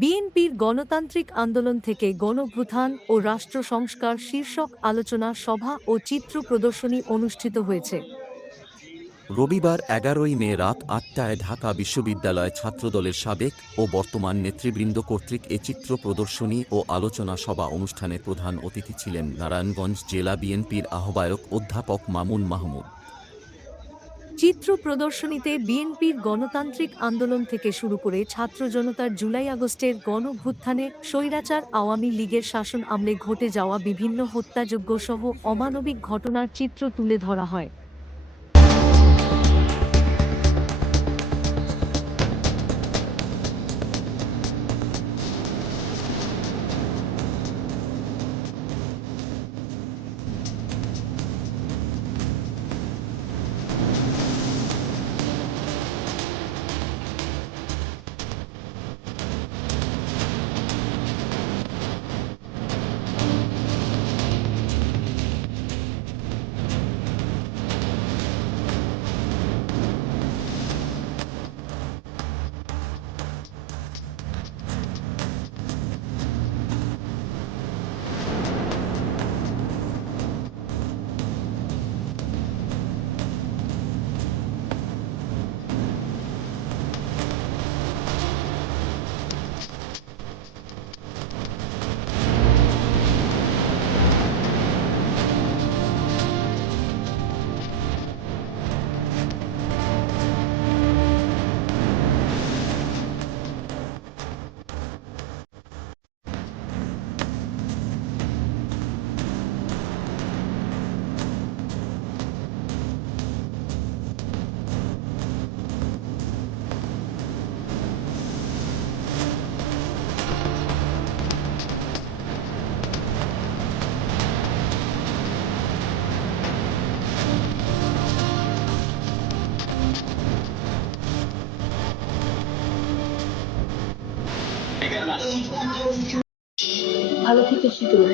বিএনপির গণতান্ত্রিক আন্দোলন থেকে গণভ্যুত্থান ও রাষ্ট্র সংস্কার শীর্ষক আলোচনা সভা ও চিত্র প্রদর্শনী অনুষ্ঠিত হয়েছে। রবিবার এগারোই মে রাত আটটায় ঢাকা বিশ্ববিদ্যালয় ছাত্রদলের সাবেক ও বর্তমান নেতৃবৃন্দ কর্তৃক এ চিত্র প্রদর্শনী ও আলোচনা সভা অনুষ্ঠানে প্রধান অতিথি ছিলেন নারায়ণগঞ্জ জেলা বিএনপির আহ্বায়ক অধ্যাপক মামুন মাহমুদ। চিত্র প্রদর্শনীতে বিএনপির গণতান্ত্রিক আন্দোলন থেকে শুরু করে ছাত্র জনতার জুলাই আগস্টের গণভুত্থানে স্বৈরাচার আওয়ামী লীগের শাসন আমলে ঘটে যাওয়া বিভিন্ন হত্যাযোগ্য সহ অমানবিক ঘটনার চিত্র তুলে ধরা হয়। ভালো থেকে শিখুন